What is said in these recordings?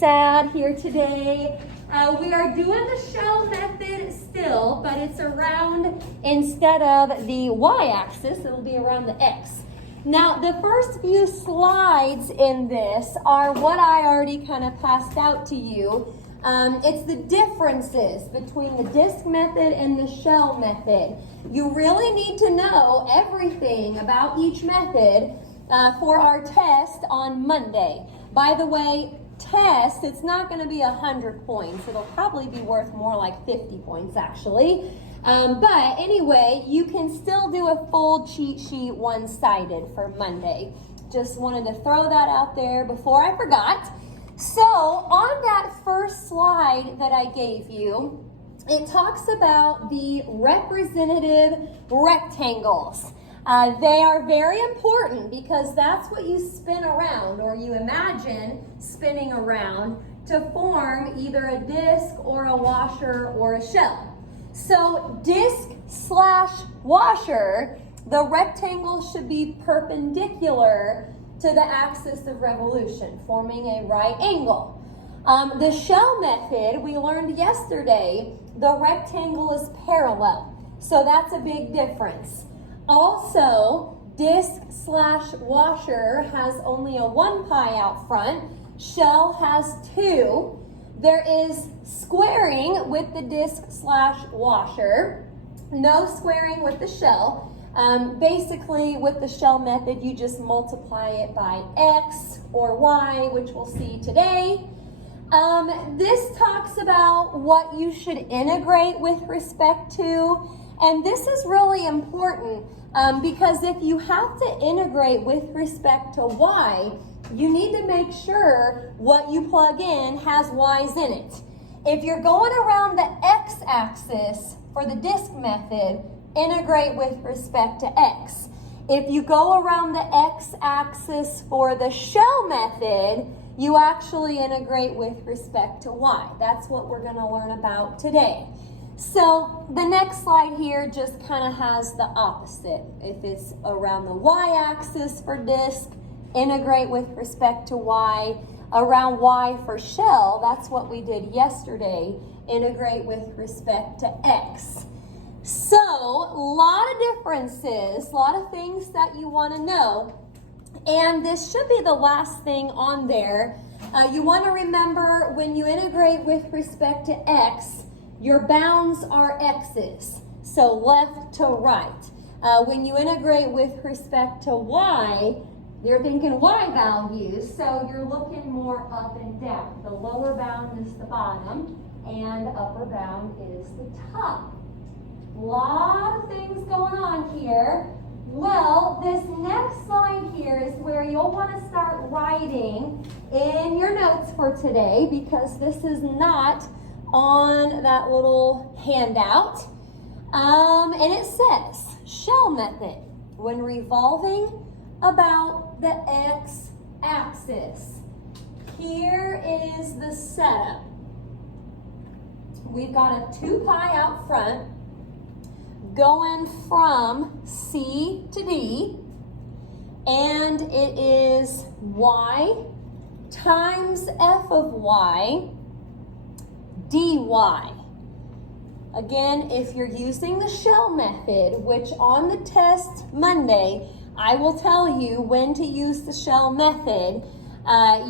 sad here today. We are doing the shell method still, but it's around, instead of the y-axis, it'll be around the x. Now, the first few slides in this are what I already kind of passed out to you. It's the differences between the disc method and the shell method. You really need to know everything about each method for our test on Monday. By the way, test, it's not going to be 100 points. It'll probably be worth more like 50 points actually. But anyway, you can still do a full cheat sheet one-sided for Monday. Just wanted to throw that out there before I forgot. So on that first slide that I gave you, it talks about the representative rectangles. They are very important because that's what you spin around, or you imagine spinning around, to form either a disc or a washer or a shell. So disc/washer, the rectangle should be perpendicular to the axis of revolution, forming a right angle. The shell method, we learned yesterday, the rectangle is parallel. So that's a big difference. Also, disc/washer has only a 1 pi out front. Shell has 2. There is squaring with the disc/washer. No squaring with the shell. Basically, with the shell method, you just multiply it by x or y, which we'll see today. This talks about what you should integrate with respect to, and this is really important because if you have to integrate with respect to y, you need to make sure what you plug in has y's in it. If you're going around the x-axis for the disc method, integrate with respect to x. If you go around the x-axis for the shell method, you actually integrate with respect to y. That's what we're going to learn about today. So the next slide here just kind of has the opposite. If it's around the y-axis for disc, integrate with respect to y. Around y for shell, that's what we did yesterday, integrate with respect to x. So, a lot of differences, a lot of things that you want to know. And this should be the last thing on there. You want to remember when you integrate with respect to x, your bounds are x's, so left to right. When you integrate with respect to y, you're thinking y values, so you're looking more up and down. The lower bound is the bottom, and upper bound is the top. Lot of things going on here. Well, this next slide here is where you'll want to start writing in your notes for today, because this is not on that little handout. And it says, shell method, when revolving about the x-axis. Here is the setup. We've got a 2 pi out front, going from C to D, and it is y times f of y dy. Again, if you're using the shell method, which on the test Monday, I will tell you when to use the shell method,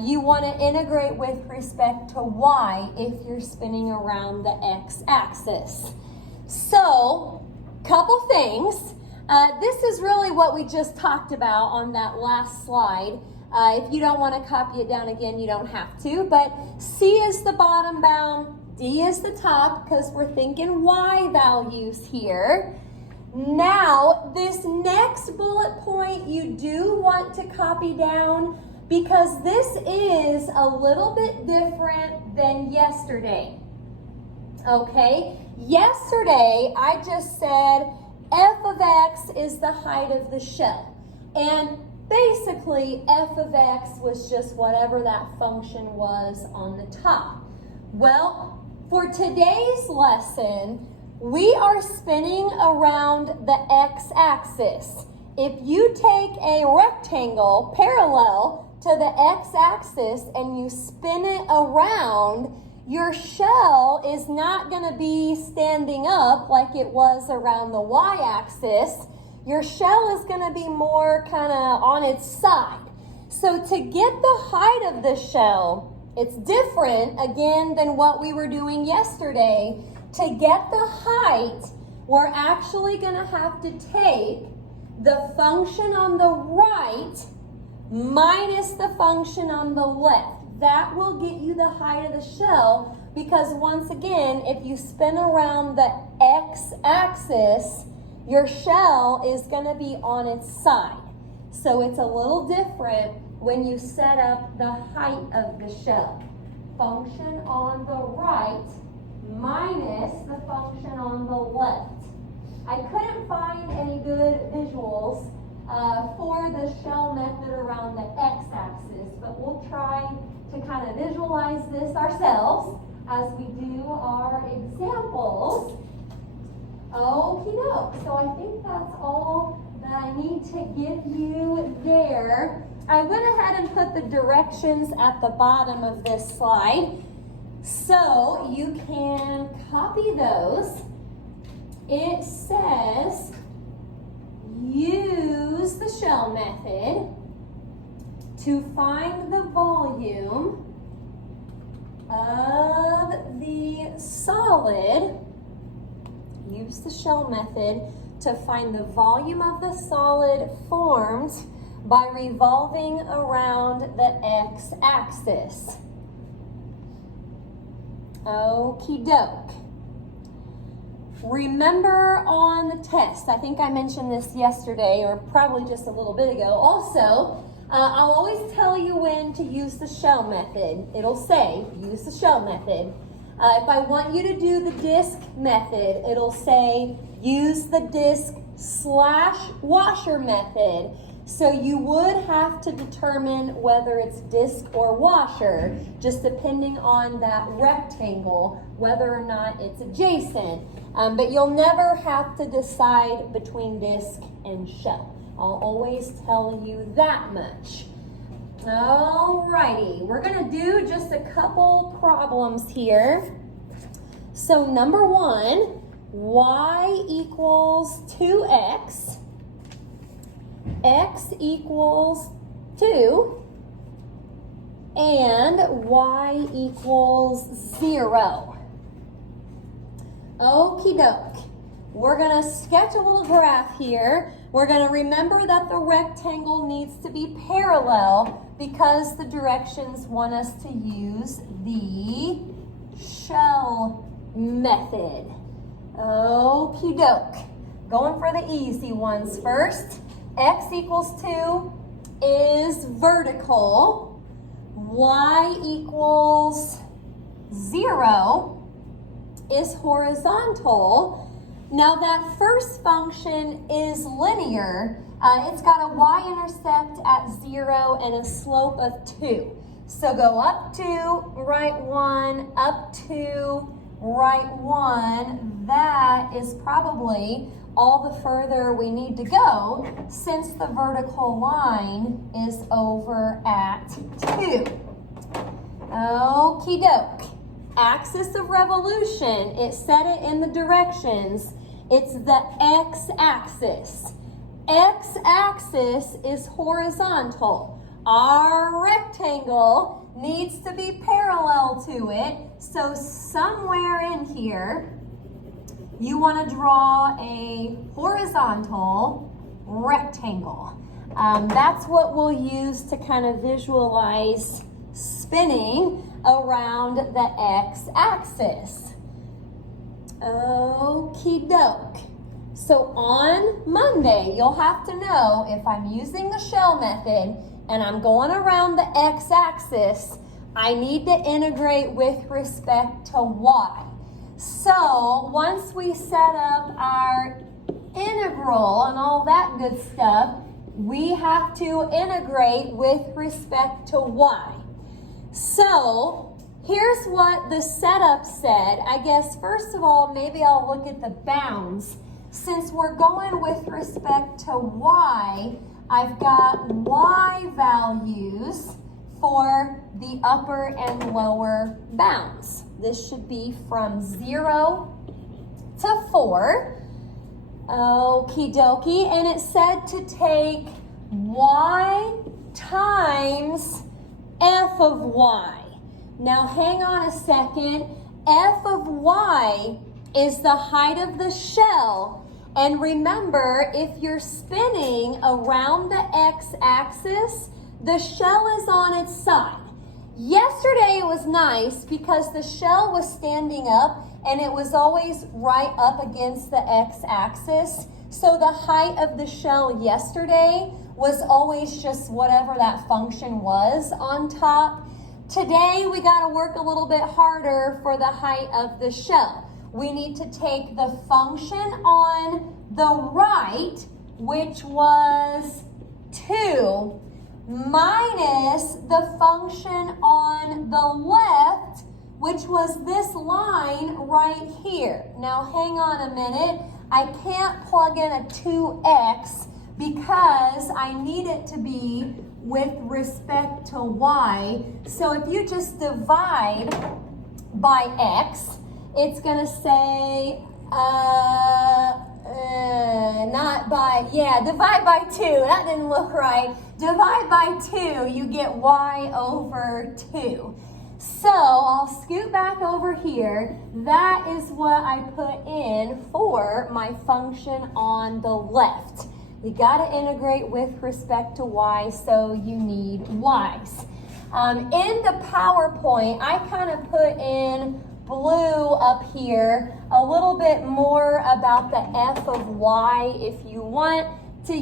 you want to integrate with respect to y if you're spinning around the x-axis. So, couple things. This is really what we just talked about on that last slide. If you don't want to copy it down again, you don't have to. But C is the bottom bound, D is the top, because we're thinking y values here. Now, this next bullet point you do want to copy down, because this is a little bit different than yesterday. Okay? Yesterday, I just said f of x is the height of the shell. And basically, f of x was just whatever that function was on the top. Well, for today's lesson, we are spinning around the x-axis. If you take a rectangle parallel to the x-axis and you spin it around, your shell is not going to be standing up like it was around the y-axis. Your shell is going to be more kind of on its side. So to get the height of the shell, it's different again than what we were doing yesterday. To get the height, we're actually going to have to take the function on the right minus the function on the left. That will get you the height of the shell, because once again, if you spin around the x-axis, your shell is going to be on its side. So it's a little different when you set up the height of the shell. Function on the right minus the function on the left. I couldn't find any good visuals for the shell method around the x-axis, but we'll try to kind of visualize this ourselves as we do our examples. Okie doke. So I think that's all that I need to give you there. I went ahead and put the directions at the bottom of this slide so you can copy those. It says use the shell method to find the volume of the solid. Use the shell method to find the volume of the solid formed by revolving around the x-axis. Okie doke. Remember on the test, I think I mentioned this yesterday or probably just a little bit ago. Also, I'll always tell you when to use the shell method. It'll say, use the shell method. If I want you to do the disc method, it'll say, use the disc/washer method. So you would have to determine whether it's disc or washer, just depending on that rectangle, whether or not it's adjacent. But you'll never have to decide between disc and shell. I'll always tell you that much. Alrighty, we're gonna do just a couple problems here. So number one, y equals 2x, x equals 2, and y equals 0. Okie doke. We're going to sketch a little graph here. We're going to remember that the rectangle needs to be parallel because the directions want us to use the shell method. Okie doke. Going for the easy ones first. X equals 2 is vertical. Y equals 0 is horizontal. Now that first function is linear. It's got a y-intercept at 0 and a slope of 2. So go up 2, right 1, up 2, right 1. That is probably all the further we need to go since the vertical line is over at 2. Okie doke. Axis of revolution, it said it in the directions. It's the x-axis. X-axis is horizontal. Our rectangle needs to be parallel to it. So somewhere in here, you want to draw a horizontal rectangle. That's what we'll use to kind of visualize spinning around the x-axis. Okie doke. So on Monday, you'll have to know if I'm using the shell method and I'm going around the x-axis, I need to integrate with respect to y. So once we set up our integral and all that good stuff, we have to integrate with respect to y. So here's what the setup said. I guess first of all, maybe I'll look at the bounds. Since we're going with respect to y, I've got y values for the upper and lower bounds. This should be from 0 to 4. Okie dokie. And it said to take y times f of y. Now hang on a second. F of y is the height of the shell. And remember, if you're spinning around the x-axis, the shell is on its side. Yesterday it was nice because the shell was standing up and it was always right up against the x-axis. So the height of the shell yesterday was always just whatever that function was on top. Today we got to work a little bit harder for the height of the shell. We need to take the function on the right, which was 2, minus the function on the left, which was this line right here. Now hang on a minute. I can't plug in a 2x because I need it to be with respect to y. So if you just divide by x, it's going to say, divide by 2. That didn't look right. Divide by 2, you get y over 2. So I'll scoot back over here. That is what I put in for my function on the left. You got to integrate with respect to y, so you need y's. In the PowerPoint, I kind of put in blue up here, a little bit more about the f of y. If you want to,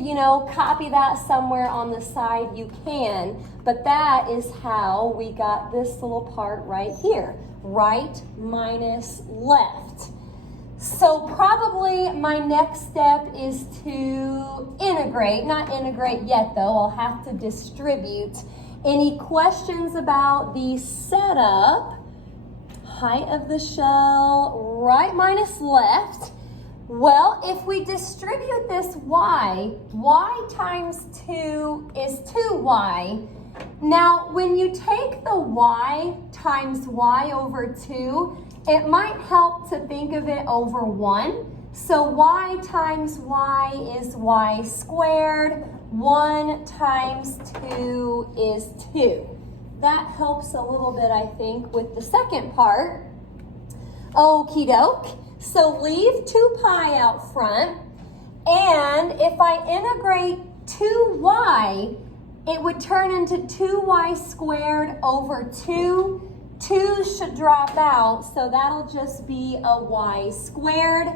copy that somewhere on the side, you can. But that is how we got this little part right here, right minus left. So probably my next step is to integrate, not integrate yet though, I'll have to distribute. Any questions about the setup? Height of the shell, right minus left. Well, if we distribute this y times 2 is 2y. Now, when you take the y times y over 2, it might help to think of it over 1. So y times y is y squared. 1 times 2 is 2. That helps a little bit, I think, with the second part. Okie doke. So leave 2 pi out front. And if I integrate 2y, it would turn into 2y squared over 2. 2 should drop out, so that'll just be a y squared.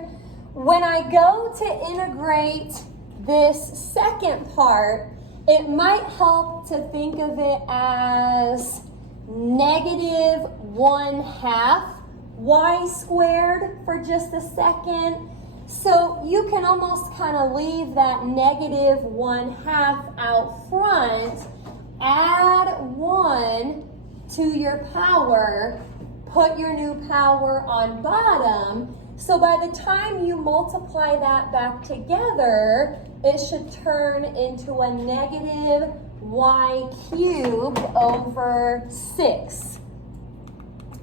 When I go to integrate this second part, it might help to think of it as negative 1/2 y squared for just a second. So you can almost kind of leave that negative 1/2 out front, add 1 to your power, put your new power on bottom. So by the time you multiply that back together, it should turn into a negative y cubed over 6.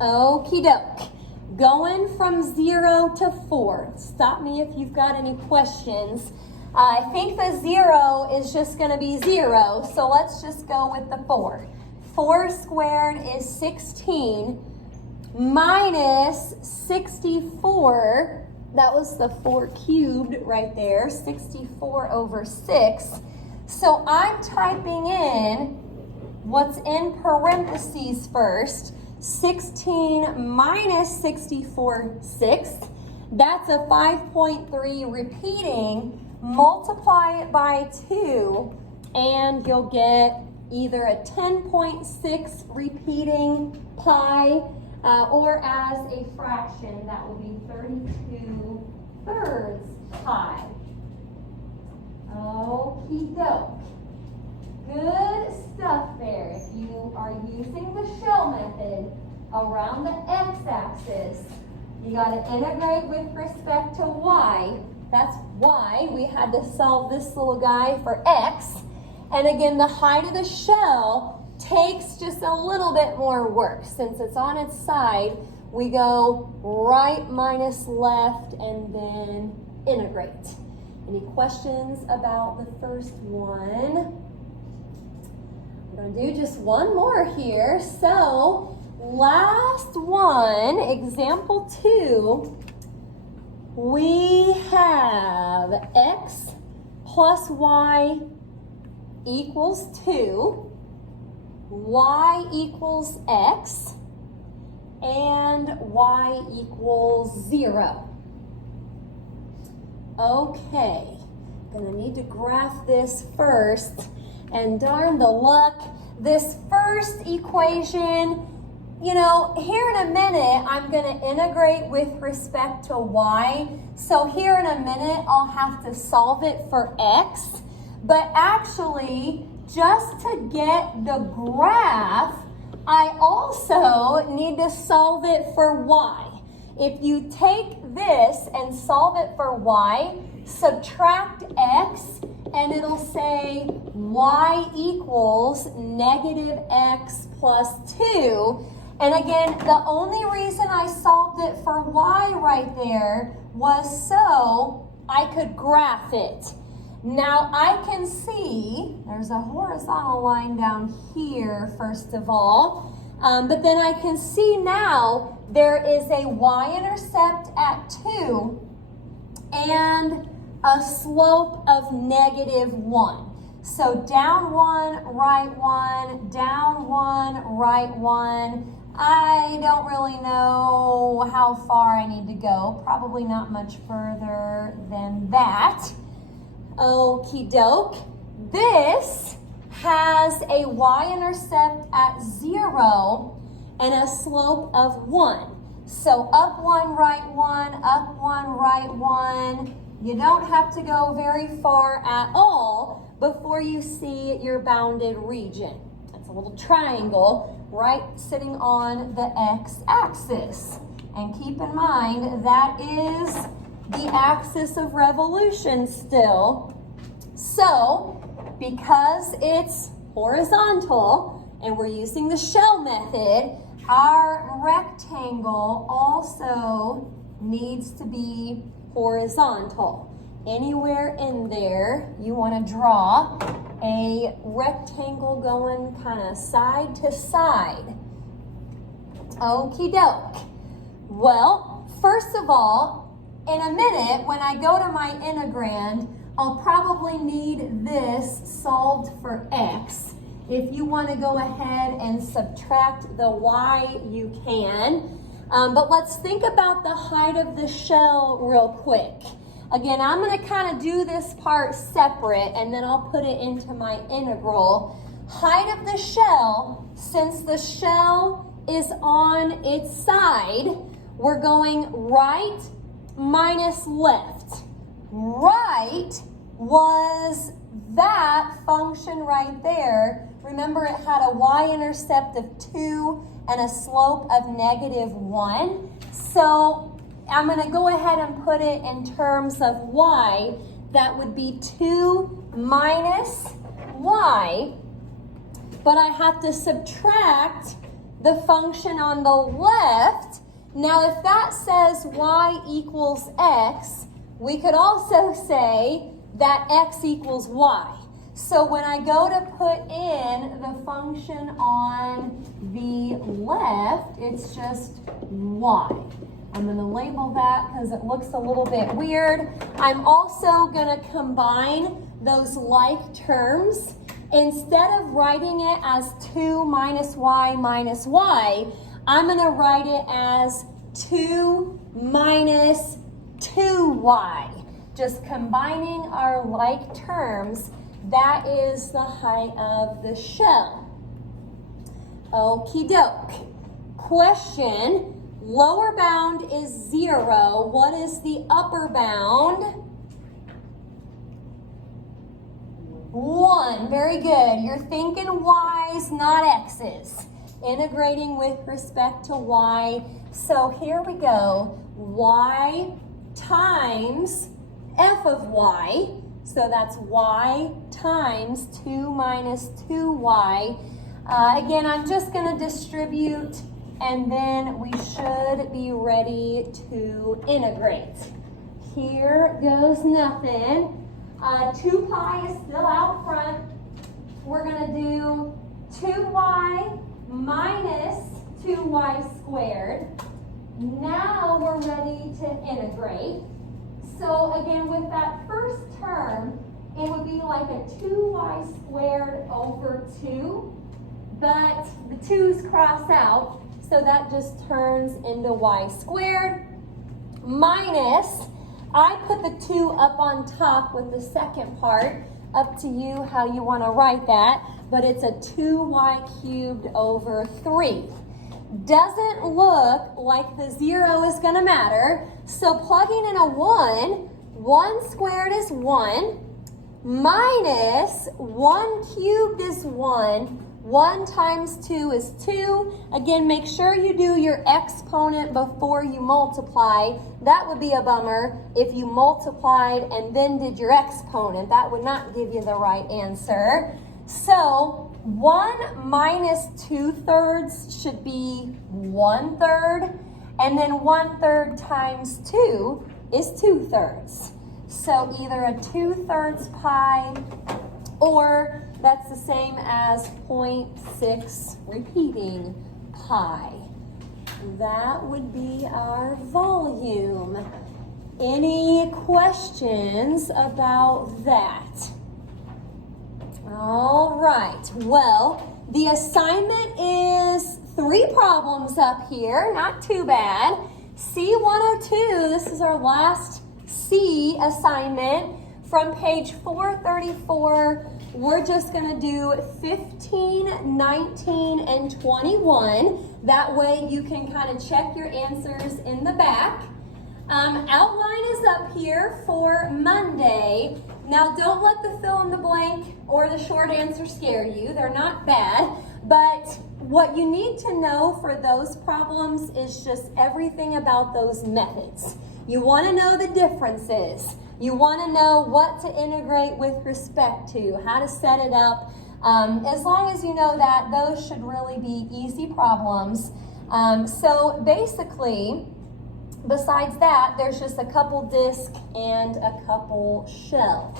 Okie doke. Going from 0 to 4. Stop me if you've got any questions. I think the 0 is just going to be 0, so let's just go with the 4. 4 squared is 16 minus 64. That was the 4 cubed right there, 64 over 6. So I'm typing in what's in parentheses first. 16 minus 64 sixths. That's a 5.3 repeating. Multiply it by 2 and you'll get either a 10.6 repeating pi or as a fraction, that will be 32 thirds pi. Okie doke. Good stuff there. If you are using the shell method around the x-axis, you got to integrate with respect to y. That's why we had to solve this little guy for x. And again, the height of the shell takes just a little bit more work. Since it's on its side, we go right minus left and then integrate. Any questions about the first one? I'm going to do just one more here. So, last one, example 2, we have x plus y equals 2, y equals x, and y equals 0. Okay, gonna need to graph this first, and darn the luck, this first equation, you know, here in a minute, I'm gonna integrate with respect to y, so here in a minute, I'll have to solve it for x, but actually, just to get the graph, I also need to solve it for y. If you take this and solve it for y, subtract x, and it'll say y equals negative x plus 2. And again, the only reason I solved it for y right there was so I could graph it. Now I can see, there's a horizontal line down here, first of all, but then I can see now there is a y-intercept at 2 and a slope of negative 1. So down 1, right 1, down 1, right 1. I don't really know how far I need to go. Probably not much further than that. Okie doke. This has a y-intercept at 0 and a slope of 1. So up 1, right 1, up 1, right 1. You don't have to go very far at all before you see your bounded region. That's a little triangle right sitting on the x-axis. And keep in mind, that is the axis of revolution still. So, because it's horizontal and we're using the shell method, our rectangle also needs to be horizontal. Anywhere in there you want to draw a rectangle going kind of side to side. Okie doke. Well, first of all, in a minute when I go to my integrand, I'll probably need this solved for x. If you want to go ahead and subtract the y, you can. But let's think about the height of the shell real quick. Again, I'm going to kind of do this part separate and then I'll put it into my integral. Height of the shell, since the shell is on its side, we're going right minus left. Right was that function right there. Remember, it had a y-intercept of 2 and a slope of negative 1. So I'm going to go ahead and put it in terms of y. That would be 2 minus y. But I have to subtract the function on the left. Now, if that says y equals x, we could also say that x equals y. So when I go to put in the function on the left, it's just y. I'm going to label that because it looks a little bit weird. I'm also going to combine those like terms. Instead of writing it as 2 minus y, I'm going to write it as 2 minus 2y. Just combining our like terms, that is the height of the shell. Okie doke. Question. Lower bound is 0. What is the upper bound? 1. Very good. You're thinking y's, not x's. Integrating with respect to y. So here we go. Y times f of y. So that's y times 2 minus 2y. Again, I'm just going to distribute, and then we should be ready to integrate. Here goes nothing. 2 pi is still out front. We're going to do 2y minus 2y squared. Now we're ready to integrate. So again, with that first term, it would be like a 2y squared over 2, but the 2's cross out, so that just turns into y squared minus, I put the 2 up on top with the second part, up to you how you want to write that, but it's a 2y cubed over 3. Doesn't look like the 0 is going to matter, so plugging in a 1 squared is 1, minus 1 cubed is 1, 1 times 2 is 2. Again, make sure you do your exponent before you multiply. That would be a bummer if you multiplied and then did your exponent. That would not give you the right answer. So 1 minus 2/3 should be 1/3, and then 1/3 times 2 is 2/3. So either a 2/3 pi, or that's the same as 0.6 repeating pi. That would be our volume. Any questions about that? All right, well, the assignment is 3 problems up here, not too bad. C102, this is our last C assignment. From page 434, we're just going to do 15, 19, and 21. That way you can kind of check your answers in the back. Outline is up here for Monday. Now, don't let the fill in the blank or the short answer scare you. They're not bad. But what you need to know for those problems is just everything about those methods. You want to know the differences. You want to know what to integrate with respect to, how to set it up. As long as you know that, those should really be easy problems. So basically, besides that, there's just a couple disc and a couple shell.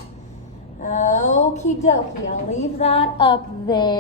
Okie dokie, I'll leave that up there.